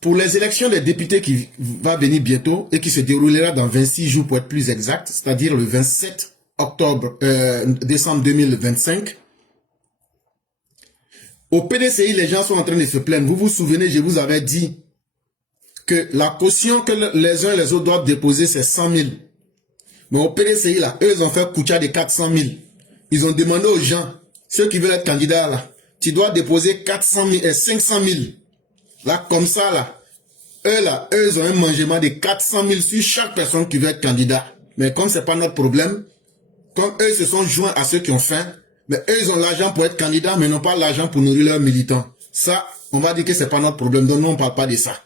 Pour les élections des députés qui va venir bientôt et qui se déroulera dans 26 jours pour être plus exact, c'est-à-dire le 27 décembre 2025, au PDCI, les gens sont en train de se plaindre. Vous vous souvenez, je vous avais dit que la caution que les uns et les autres doivent déposer, c'est 100 000. Mais au PDCI, là, eux, ils ont fait Koucha de 400 000. Ils ont demandé aux gens, ceux qui veulent être candidats, là, tu dois déposer 400 000 et 500 000. Là, comme ça, là, eux, ils ont un mangement de 400 000 sur chaque personne qui veut être candidat. Mais comme c'est pas notre problème, comme eux se sont joints à ceux qui ont faim, mais eux, ils ont l'argent pour être candidats, mais n'ont pas l'argent pour nourrir leurs militants. Ça, on va dire que c'est pas notre problème. Donc, nous, on parle pas de ça.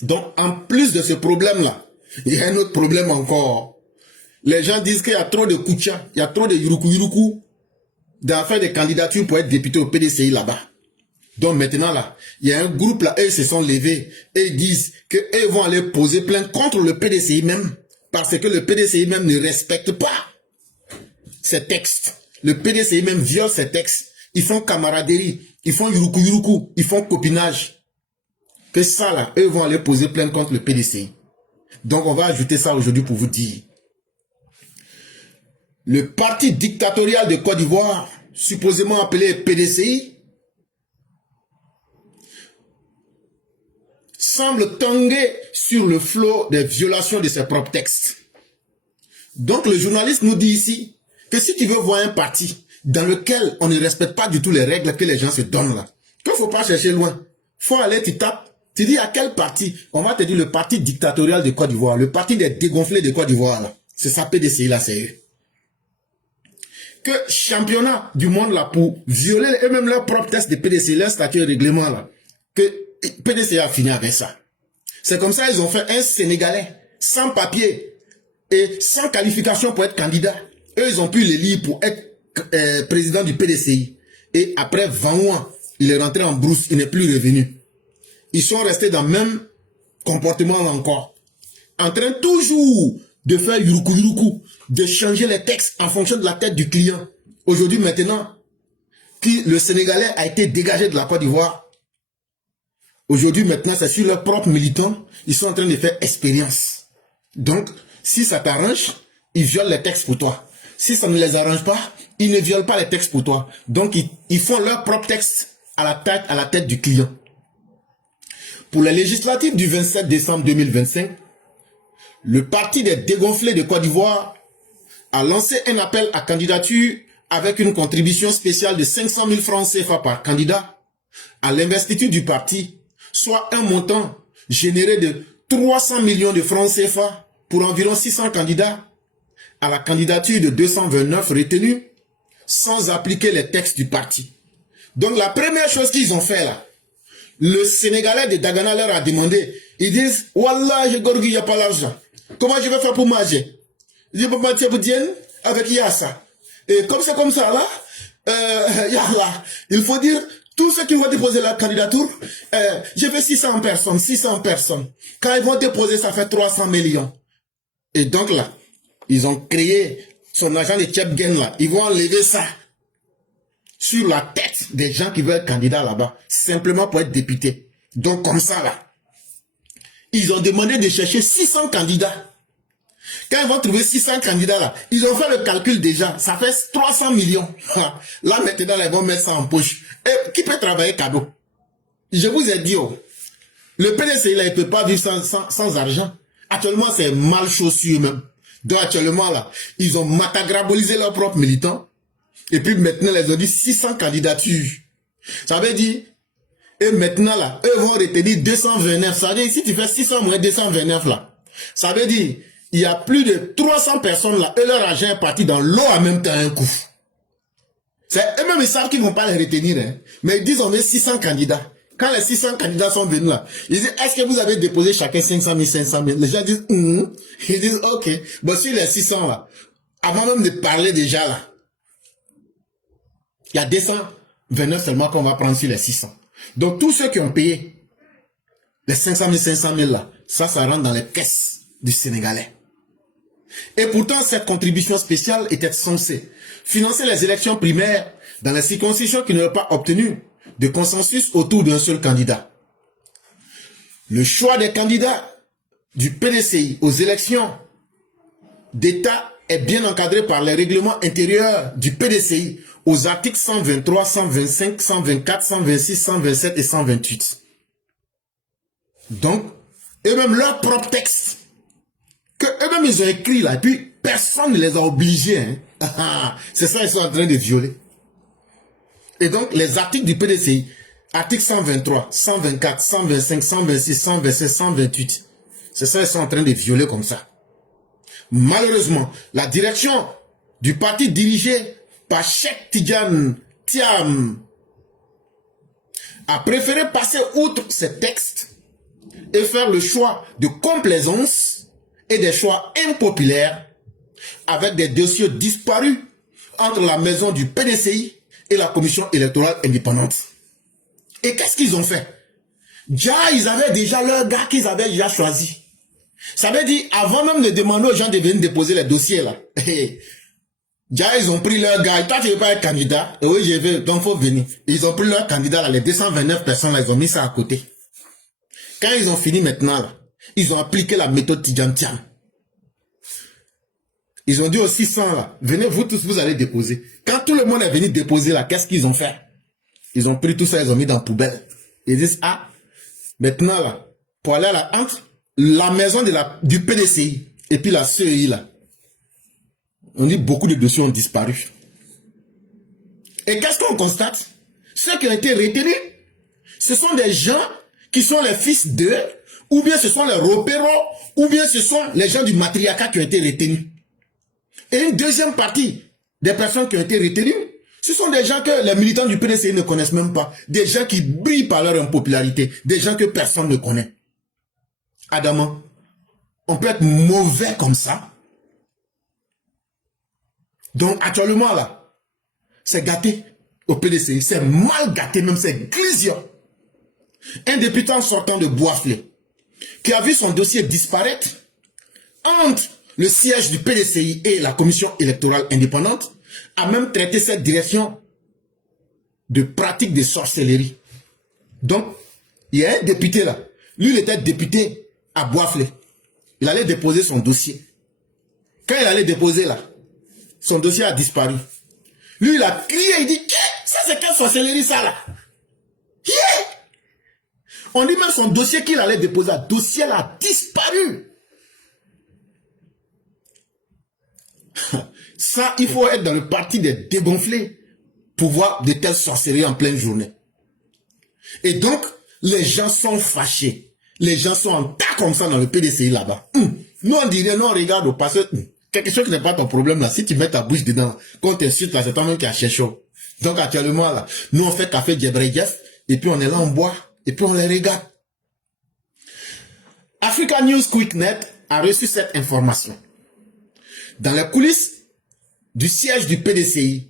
Donc, en plus de ce problème-là, il y a un autre problème encore. Les gens disent qu'il y a trop de koucha, il y a trop de yuruku d'affaires de candidature pour être député au PDCI là-bas. Donc maintenant là, il y a un groupe là, eux ils se sont levés et ils disent qu'eux vont aller poser plainte contre le PDCI même, parce que le PDCI même ne respecte pas ces textes. Le PDCI même viole ces textes. Ils font camaraderie, ils font yuruku, ils font copinage. Que ça là, eux vont aller poser plainte contre le PDCI. Donc on va ajouter ça aujourd'hui pour vous dire. Le parti dictatorial de Côte d'Ivoire, supposément appelé PDCI, semble tanguer sur le flot des violations de ses propres textes. Donc le journaliste nous dit ici que si tu veux voir un parti dans lequel on ne respecte pas du tout les règles que les gens se donnent là, qu'il ne faut pas chercher loin. Il faut aller, tu tapes, tu dis à quel parti. On va te dire le parti dictatorial de Côte d'Ivoire, le parti des dégonflés de Côte d'Ivoire là. C'est ça PDCI là, c'est eux. Que championnat du monde là pour violer eux-mêmes leurs propres tests de PDCI, leur statut et règlement là, que PDCI a fini avec ça. C'est comme ça ils ont fait un Sénégalais sans papier et sans qualification pour être candidat. Eux ils ont pu l'élire pour être président du PDCI. Et après 20 mois, il est rentré en brousse, il n'est plus revenu. Ils sont restés dans le même comportement là encore. En train toujours de faire yuruku, de changer les textes en fonction de la tête du client. Aujourd'hui, maintenant, le Sénégalais a été dégagé de la Côte d'Ivoire. Aujourd'hui, maintenant, c'est sur leurs propres militants. Ils sont en train de faire expérience. Donc, si ça t'arrange, ils violent les textes pour toi. Si ça ne les arrange pas, ils ne violent pas les textes pour toi. Donc, ils font leurs propres textes à la tête du client. Pour les législatives du 27 décembre 2025, le parti des dégonflés de Côte d'Ivoire a lancé un appel à candidature avec une contribution spéciale de 500 000 francs CFA par candidat à l'investiture du parti, soit un montant généré de 300 millions de francs CFA pour environ 600 candidats à la candidature de 229 retenus sans appliquer les textes du parti. Donc la première chose qu'ils ont fait là, le Sénégalais de Dagana leur a demandé, ils disent « Wallah, je gorgui, il n'y a pas l'argent. Comment je vais faire pour manger? Je vais manger pour Dienne avec Yassa. Et comme c'est comme ça là, Yallah, il faut dire, tous ceux qui vont déposer la candidature, je veux 600 personnes. Quand ils vont déposer, ça fait 300 millions. Et donc là, ils ont créé son agent de Tchèpgen là. Ils vont enlever ça sur la tête des gens qui veulent être candidats là-bas, simplement pour être députés. Donc comme ça là, ils ont demandé de chercher 600 candidats. Quand ils vont trouver 600 candidats là, ils ont fait le calcul déjà, ça fait 300 millions. Là maintenant, ils vont mettre ça en poche. Et qui peut travailler cadeau? Je vous ai dit, oh, le PDCI là, il ne peut pas vivre sans argent. Actuellement, c'est mal chaussure même. Donc actuellement là, ils ont matagrabolisé leurs propres militants. Et puis maintenant, ils ont dit 600 candidatures. Ça veut dire, et maintenant là, eux vont retenir 229. Ça veut dire, si tu fais 600 moins 229 là, ça veut dire, il y a plus de 300 personnes là, et leur argent est parti dans l'eau en même temps un coup. C'est eux-mêmes, ils savent qu'ils ne vont pas les retenir, hein. Mais ils disent, on met 600 candidats. Quand les 600 candidats sont venus là, ils disent, est-ce que vous avez déposé chacun 500 000, 500 000? Les gens disent, Ils disent, ok. Bon, sur les 600 là, avant même de parler déjà là, il y a 229 seulement qu'on va prendre sur les 600. Donc, tous ceux qui ont payé les 500 000 là, ça rentre dans les caisses du Sénégalais. Et pourtant, cette contribution spéciale était censée financer les élections primaires dans les circonscriptions qui n'auraient pas obtenu de consensus autour d'un seul candidat. Le choix des candidats du PDCI aux élections d'État est bien encadré par les règlements intérieurs du PDCI aux articles 123, 125, 124, 126, 127 et 128. Donc, eux-mêmes, leur propre texte, que eux-mêmes ils ont écrit là, et puis personne ne les a obligés. Hein. C'est ça ils sont en train de violer. Et donc, les articles du PDCI, article 123, 124, 125, 126, 127, 128, c'est ça ils sont en train de violer comme ça. Malheureusement, la direction du parti dirigé par Cheikh Tidiane Thiam a préféré passer outre ces textes et faire le choix de complaisance et des choix impopulaires avec des dossiers disparus entre la maison du PDCI et la commission électorale indépendante. Et qu'est-ce qu'ils ont fait? Déjà, ils avaient déjà leur gars qu'ils avaient déjà choisi. Ça veut dire, avant même de demander aux gens de venir déposer les dossiers là, déjà ils ont pris leur gars. Toi tu veux pas être candidat? Oui, je veux, donc faut venir. Ils ont pris leur candidat là, les 229 personnes là, ils ont mis ça à côté. Quand ils ont fini maintenant là, ils ont appliqué la méthode Tidiane Thiam. Ils ont dit aux 600 là, venez vous tous, vous allez déposer. Quand tout le monde est venu déposer là, qu'est-ce qu'ils ont fait? Ils ont pris tout ça, ils ont mis dans la poubelle. Ils disent, ah, maintenant là, pour aller là, entre la maison du PDCI et puis la CEI là, on dit beaucoup de dossiers ont disparu. Et qu'est-ce qu'on constate? Ceux qui ont été retenus, ce sont des gens qui sont les fils d'eux, ou bien ce sont les repéros, ou bien ce sont les gens du matriarcat qui ont été retenus. Et une deuxième partie des personnes qui ont été retenues, ce sont des gens que les militants du PDCI ne connaissent même pas. Des gens qui brillent par leur impopularité. Des gens que personne ne connaît. Adama, on peut être mauvais comme ça. Donc actuellement là, c'est gâté au PDCI. C'est mal gâté, même c'est glisant. Un député sortant de Boisflé, qui a vu son dossier disparaître entre le siège du PDCI et la commission électorale indépendante, a même traité cette direction de pratique de sorcellerie. Donc, il y a un député là. Lui, il était député à Boisflé. Il allait déposer son dossier. Quand il allait déposer là, son dossier a disparu. Lui, il a crié, il dit, ça c'est quelle sorcellerie ça là? On dit même son dossier qu'il allait déposer, le dossier là a disparu. Ça, il faut être dans le parti des dégonflés pour voir de telles sorcelleries en pleine journée. Et donc, les gens sont fâchés. Les gens sont en tas comme ça dans le PDCI là-bas. Nous, on dirait, non, regarde, parce que quelque chose qui n'est pas ton problème là. Si tu mets ta bouche dedans, quand tu insultes là, c'est toi-même qui as cherché chaud. Donc, actuellement là, nous, on fait café Djebrejef, et puis on est là, on boit, et puis on les regarde. Africa News QuickNet a reçu cette information. Dans les coulisses du siège du PDCI,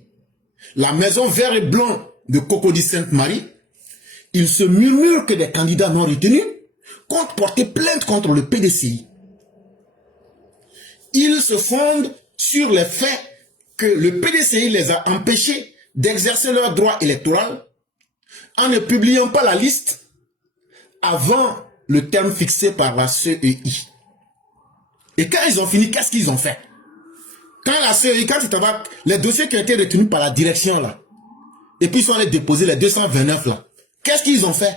la maison vert et blanc de Cocody Sainte-Marie, il se murmure que des candidats non retenus comptent porter plainte contre le PDCI. Ils se fondent sur le fait que le PDCI les a empêchés d'exercer leur droit électoral en ne publiant pas la liste avant le terme fixé par la CEI. Et quand ils ont fini, qu'est-ce qu'ils ont fait? Quand la CEI, quand tu vas, les dossiers qui ont été retenus par la direction là, et puis ils sont allés déposer les 229 là, qu'est-ce qu'ils ont fait?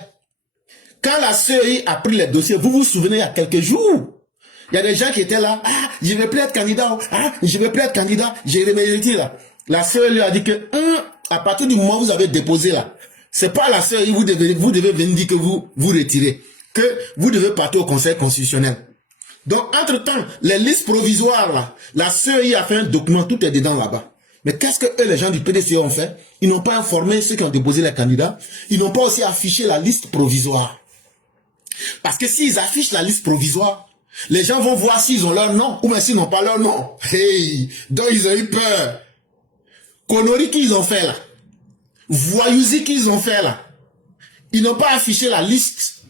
Quand la CEI a pris les dossiers, vous vous souvenez, il y a quelques jours, il y a des gens qui étaient là, ah, je ne vais plus être candidat, ah, je ne vais plus être candidat, j'ai remédié là. La CEI lui a dit que, à partir du moment où vous avez déposé là, c'est pas la CEI, vous devez venir dire que vous retirez, que vous devez partir au Conseil constitutionnel. Donc, entre-temps, les listes provisoires, là, la CEI a fait un document, tout est dedans là-bas. Mais qu'est-ce que eux, les gens du PDCI ont fait? Ils n'ont pas informé ceux qui ont déposé les candidats. Ils n'ont pas aussi affiché la liste provisoire. Parce que s'ils affichent la liste provisoire, les gens vont voir s'ils ont leur nom, ou même s'ils n'ont pas leur nom. Hey! Donc, ils ont eu peur. Conneries qu'ils ont fait là. Voyousie qu'ils ont fait là. Ils n'ont pas affiché la liste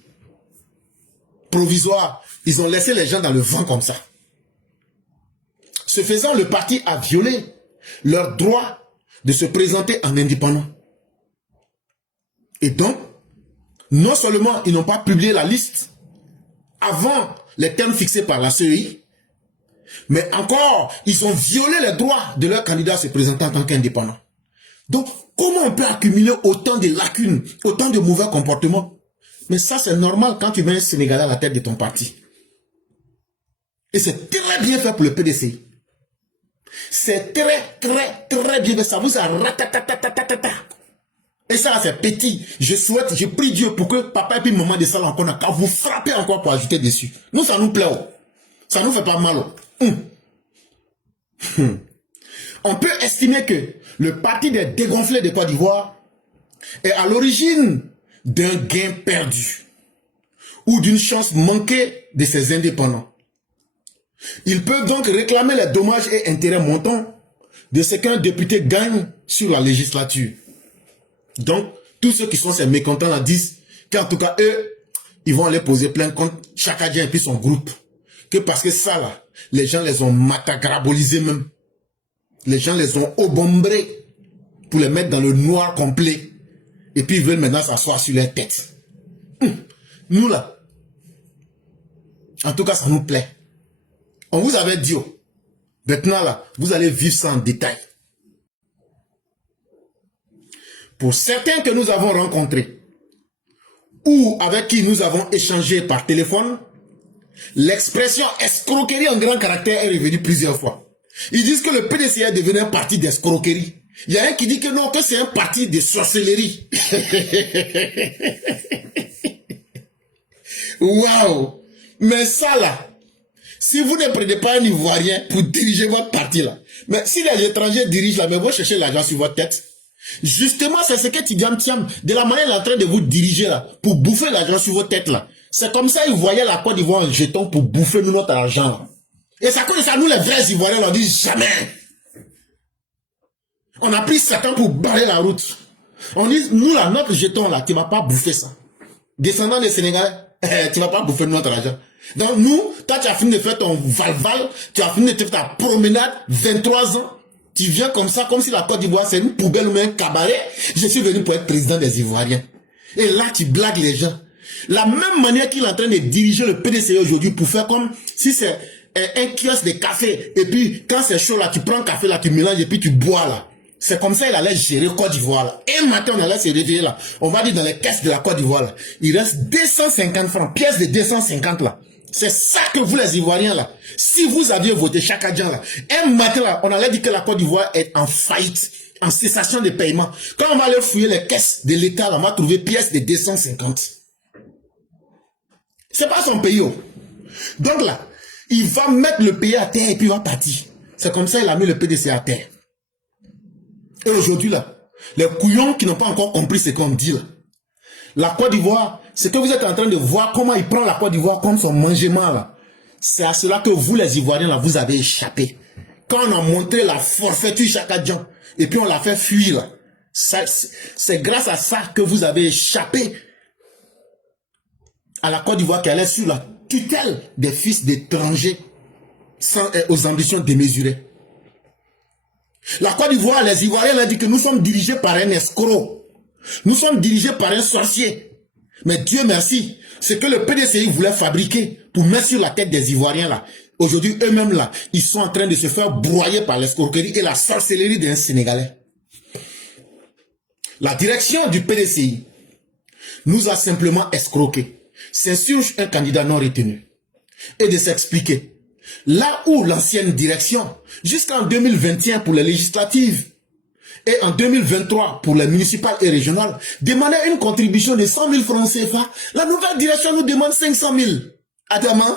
provisoire. Ils ont laissé les gens dans le vent comme ça. Ce faisant, le parti a violé leur droit de se présenter en indépendant. Et donc, non seulement ils n'ont pas publié la liste avant les termes fixés par la CEI. Mais encore, ils ont violé les droits de leurs candidats à se présenter en tant qu'indépendants. Donc, comment on peut accumuler autant de lacunes, autant de mauvais comportements? Mais ça, c'est normal quand tu mets un Sénégalais à la tête de ton parti. Et c'est très bien fait pour le PDCI. C'est très bien fait. Ça vous a ratatatatata. Et ça, c'est petit. Je prie Dieu pour que papa et puis maman de ça encore n'a qu'à vous frapper encore pour ajouter dessus. Nous, ça nous plaît. Ça nous fait pas mal. On peut estimer que le parti des dégonflés de Côte d'Ivoire est à l'origine d'un gain perdu ou d'une chance manquée de ses indépendants. Ils peuvent donc réclamer les dommages et intérêts montants de ce qu'un député gagne sur la législature. Donc, tous ceux qui sont ces mécontents là disent qu'en tout cas, eux, ils vont aller poser plainte contre Chakadien et puis son groupe. Que parce que ça là, les gens les ont matagrabolisés même. Les gens les ont obombrés pour les mettre dans le noir complet. Et puis ils veulent maintenant s'asseoir sur leur tête. Nous là, en tout cas ça nous plaît. On vous avait dit, maintenant là, vous allez vivre ça en détail. Pour certains que nous avons rencontrés, ou avec qui nous avons échangé par téléphone, l'expression escroquerie en grand caractère est revenue plusieurs fois. Ils disent que le PDCI est devenu un parti d'escroquerie. Il y a un qui dit que non, que c'est un parti de sorcellerie. Waouh! Mais ça là, si vous ne prenez pas un Ivoirien pour diriger votre parti là, mais si les étrangers dirigent là, mais vous cherchez l'argent sur votre tête. Justement, c'est ce que Tidjam Thiam, de la manière il est en train de vous diriger là, pour bouffer l'argent sur votre tête là. C'est comme ça ils voyaient la Côte d'Ivoire en jeton pour bouffer nous notre argent là. Et ça cause ça, nous les vrais Ivoiriens, on dit jamais. On a pris 7 ans pour barrer la route. On dit, nous là, notre jeton là, tu vas pas bouffer ça. Descendant des Sénégalais, tu vas pas bouffer notre argent. Donc nous, quand tu as fini de faire ton val-val, tu as fini de faire ta promenade, 23 ans, tu viens comme ça, comme si la Côte d'Ivoire c'est une poubelle ou un cabaret. Je suis venu pour être président des Ivoiriens. Et là, tu blagues les gens. La même manière qu'il est en train de diriger le PDCI aujourd'hui pour faire comme si c'est un kiosque de café. Et puis, quand c'est chaud là, tu prends le café là, tu mélanges et puis tu bois là. C'est comme ça il allait gérer Côte d'Ivoire là. Et un matin, on allait se réveiller là. On va dire dans les caisses de la Côte d'Ivoire là. Il reste 250 francs, pièces de 250 là. C'est ça que vous les Ivoiriens là. Si vous aviez voté Chakadjan là, un matin là, on allait dire que la Côte d'Ivoire est en faillite, en cessation de paiement. Quand on va aller fouiller les caisses de l'État là, on va trouver pièces de 250. C'est pas son pays. Donc là, il va mettre le pays à terre et puis il va partir. C'est comme ça qu'il a mis le PDC à terre. Et aujourd'hui là, les couillons qui n'ont pas encore compris ce qu'on dit là, la Côte d'Ivoire, c'est que vous êtes en train de voir comment il prend la Côte d'Ivoire comme son mangement là. C'est à cela que vous les Ivoiriens là, vous avez échappé. Quand on a montré la forfaiture Chakadjan et puis on l'a fait fuir là, c'est grâce à ça que vous avez échappé à la Côte d'Ivoire qui allait sur la tutelle des fils d'étrangers aux ambitions démesurées. La Côte d'Ivoire, les Ivoiriens ont dit que nous sommes dirigés par un escroc. Nous sommes dirigés par un sorcier. Mais Dieu merci, ce que le PDCI voulait fabriquer pour mettre sur la tête des Ivoiriens là, aujourd'hui eux-mêmes là, ils sont en train de se faire broyer par l'escroquerie et la sorcellerie d'un Sénégalais. La direction du PDCI nous a simplement escroqués. S'insurge un candidat non retenu et de s'expliquer. Là où l'ancienne direction, jusqu'en 2021 pour les législatives et en 2023 pour les municipales et régionales, demandait une contribution de 100 000 francs CFA, la nouvelle direction nous demande 500 000. Adamant,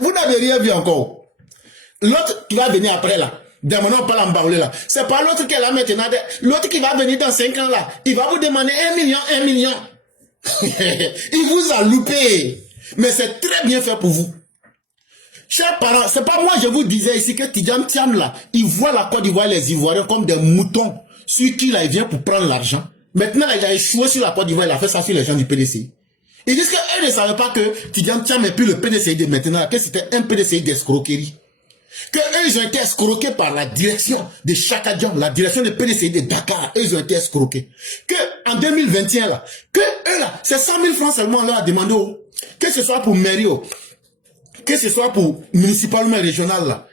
vous n'avez rien vu encore. L'autre qui va venir après là, demandons pas l'emballer là, c'est pas l'autre qui est là maintenant, l'autre qui va venir dans 5 ans là, il va vous demander 1 million, 1 million. Il vous a loupé. Mais c'est très bien fait pour vous. Chers parents, c'est pas moi je vous disais ici que Tidjam Thiam là, il voit la Côte d'Ivoire, les Ivoiriens comme des moutons sur qui là il vient pour prendre l'argent. Maintenant il a échoué sur la Côte d'Ivoire, il a fait ça sur les gens du PDCI. Ils disent qu'eux ne savaient pas que Tidjam Thiam et puis le PDCI de maintenant, que c'était un PDCI d'escroquerie. Que eux ils ont été escroqués par la direction de Chakadjan, la direction du PDCI de Dakar, eux ils ont été escroqués. Que en 2021 là, que eux là, c'est 100 000 francs seulement on leur a demandé. Que ce soit pour Mério, que ce soit pour municipalement et régional, là,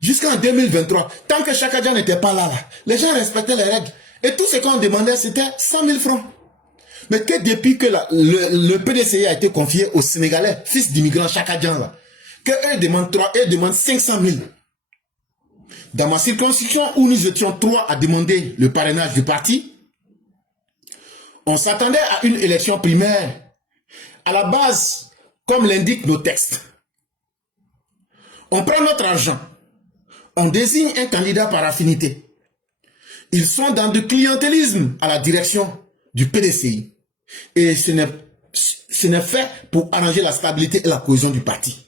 jusqu'en 2023, tant que Chaka Dia n'était pas là, les gens respectaient les règles. Et tout ce qu'on demandait, c'était 100 000 francs. Mais que depuis que le PDCI a été confié aux Sénégalais, fils d'immigrants Chaka Dia, là, que eux demandent 500 000. Dans ma circonscription, où nous étions 3 à demander le parrainage du parti, on s'attendait à une élection primaire. À la base, comme l'indiquent nos textes, on prend notre argent, on désigne un candidat par affinité. Ils sont dans du clientélisme à la direction du PDCI. Et ce n'est fait pour arranger la stabilité et la cohésion du parti.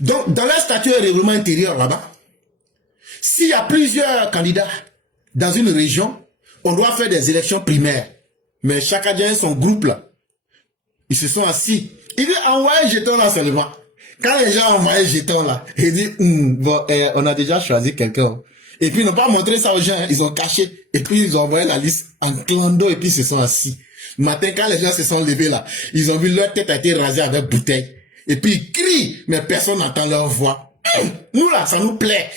Donc, dans leur statut et règlement intérieur là-bas, s'il y a plusieurs candidats dans une région, on doit faire des élections primaires. Mais Chaka Dia et son groupe là, ils se sont assis. Il dit envoyez jeton là seulement. Quand les gens envoient jeton là, ils disent bon, on a déjà choisi quelqu'un. Et puis ils n'ont pas montré ça aux gens, ils ont caché. Et puis ils ont envoyé la liste en clando et puis ils se sont assis. Matin, quand les gens se sont levés là, ils ont vu leur tête a été rasée avec bouteille. Et puis ils crient, mais personne n'entend leur voix. Nous là, ça nous plaît.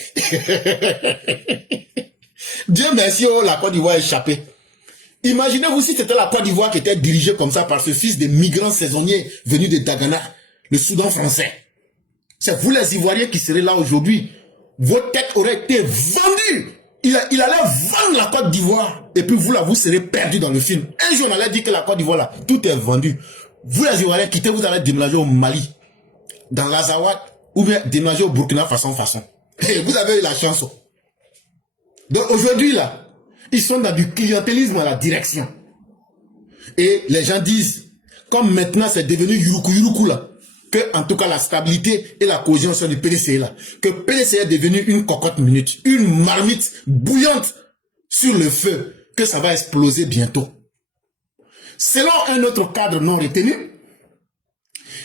Dieu merci, oh, la Côte d'Ivoire a échappé. Imaginez-vous si c'était la Côte d'Ivoire qui était dirigée comme ça par ce fils de migrants saisonniers venus de Dagana, le Soudan français. C'est vous les Ivoiriens qui serez là aujourd'hui. Votre tête aurait été vendue. Il allait vendre la Côte d'Ivoire. Et puis vous là, vous serez perdus dans le film. Un jour, on allait dire que la Côte d'Ivoire là, tout est vendu. Vous les Ivoiriens, quittez, vous allez déménager au Mali, dans l'Azawad, ou bien déménager au Burkina façon. Et vous avez eu la chance. Donc aujourd'hui là, ils sont dans du clientélisme à la direction. Et les gens disent, comme maintenant c'est devenu Yuruku là, que en tout cas la stabilité et la cohésion sont du PDCI là, que PDCI est devenu une cocotte minute, une marmite bouillante sur le feu, que ça va exploser bientôt. Selon un autre cadre non retenu,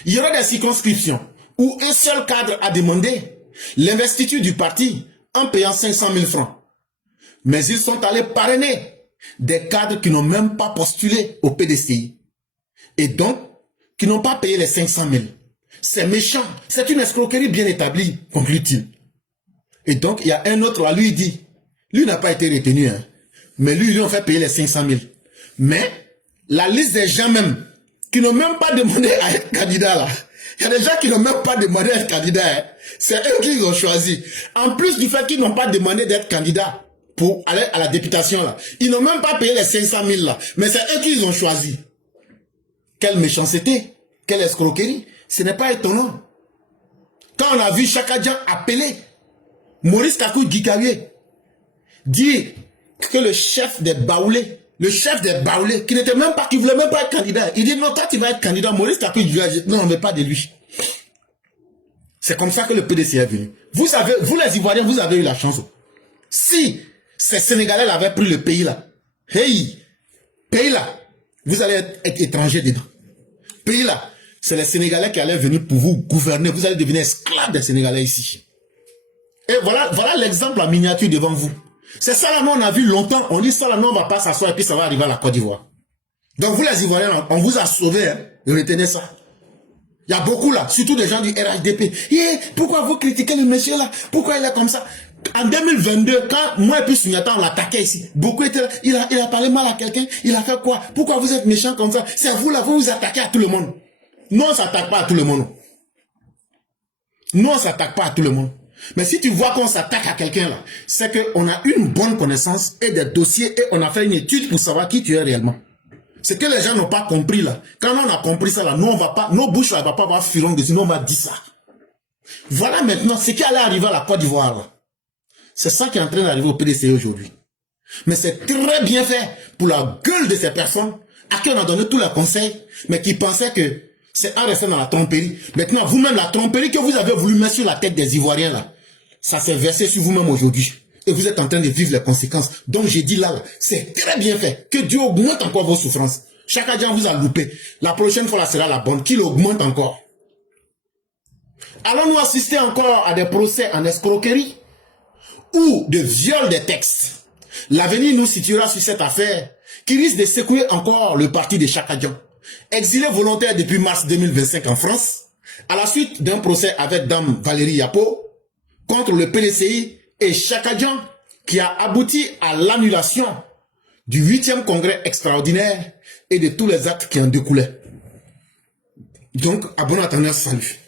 il y aura des circonscriptions où un seul cadre a demandé l'investiture du parti en payant 500 000 francs. Mais ils sont allés parrainer des cadres qui n'ont même pas postulé au PDCI. Et donc, qui n'ont pas payé les 500 000. C'est méchant. C'est une escroquerie bien établie, conclut-il. Et donc, il y a un autre là, lui, il dit, lui n'a pas été retenu, hein, mais lui ont fait payer les 500 000. Mais, la liste des gens même, qui n'ont même pas demandé à être candidat là, il y a des gens qui n'ont même pas demandé à être candidat, hein. C'est eux qui ont choisi. En plus du fait qu'ils n'ont pas demandé d'être candidat pour aller à la députation là, ils n'ont même pas payé les 500 000 là, mais c'est eux qui ont choisi. Quelle méchanceté, quelle escroquerie, ce n'est pas étonnant. Quand on a vu Chaka Dia appeler Maurice Kakou Gikawe, dire que le chef des Baoulés, qui n'était même pas, qui voulait même pas être candidat, il dit non, toi tu vas être candidat, Maurice Kakou Gikawe, non, on ne veut pas de lui. C'est comme ça que le PDC est venu. Vous les Ivoiriens, vous avez eu la chance. Si ces Sénégalais avaient pris le pays là, hey, pays là, vous allez être étranger dedans. Pays là, c'est les Sénégalais qui allaient venir pour vous gouverner. Vous allez devenir esclaves des Sénégalais ici. Et voilà l'exemple en miniature devant vous. C'est ça là, on a vu longtemps. On dit ça là, non, on va pas s'asseoir et puis ça va arriver à la Côte d'Ivoire. Donc vous les Ivoiriens, on vous a sauvés. Hein, retenez ça. Il y a beaucoup là, surtout des gens du RHDP. Yeah, pourquoi vous critiquez le monsieur là? Pourquoi il est comme ça? En 2022, quand moi et puis Sunyata on l'attaquait ici, beaucoup étaient là, il a parlé mal à quelqu'un, il a fait quoi? Pourquoi vous êtes méchant comme ça? C'est vous là, vous vous attaquez à tout le monde. Nous on s'attaque pas à tout le monde. Nous on s'attaque pas à tout le monde. Mais si tu vois qu'on s'attaque à quelqu'un là, c'est qu'on a une bonne connaissance et des dossiers et on a fait une étude pour savoir qui tu es réellement. C'est que les gens n'ont pas compris là. Quand on a compris ça là, nous on va pas, nos bouches là, va pas avoir furon dessus, nous on va dire ça. Voilà maintenant ce qui allait arriver à la Côte d'Ivoire là. C'est ça qui est en train d'arriver au PDC aujourd'hui. Mais c'est très bien fait pour la gueule de ces personnes à qui on a donné tous les conseils, mais qui pensaient que c'est à rester dans la tromperie. Maintenant, vous-même, la tromperie que vous avez voulu mettre sur la tête des Ivoiriens, là, ça s'est versé sur vous-même aujourd'hui. Et vous êtes en train de vivre les conséquences. Donc, j'ai dit là, c'est très bien fait. Que Dieu augmente encore vos souffrances. Chaka Dia vous a loupé. La prochaine fois, là, sera la bonne. Qu'il augmente encore. Allons-nous assister encore à des procès en escroquerie ou de viol des textes? L'avenir nous situera sur cette affaire qui risque de secouer encore le parti de Chaka Dia. exilé volontaire depuis mars 2025 en France, à la suite d'un procès avec Dame Valérie Yapo contre le PDCI et Chakadjan, qui a abouti à l'annulation du 8e congrès extraordinaire et de tous les actes qui en découlaient. Donc, à bon entendeur, salut.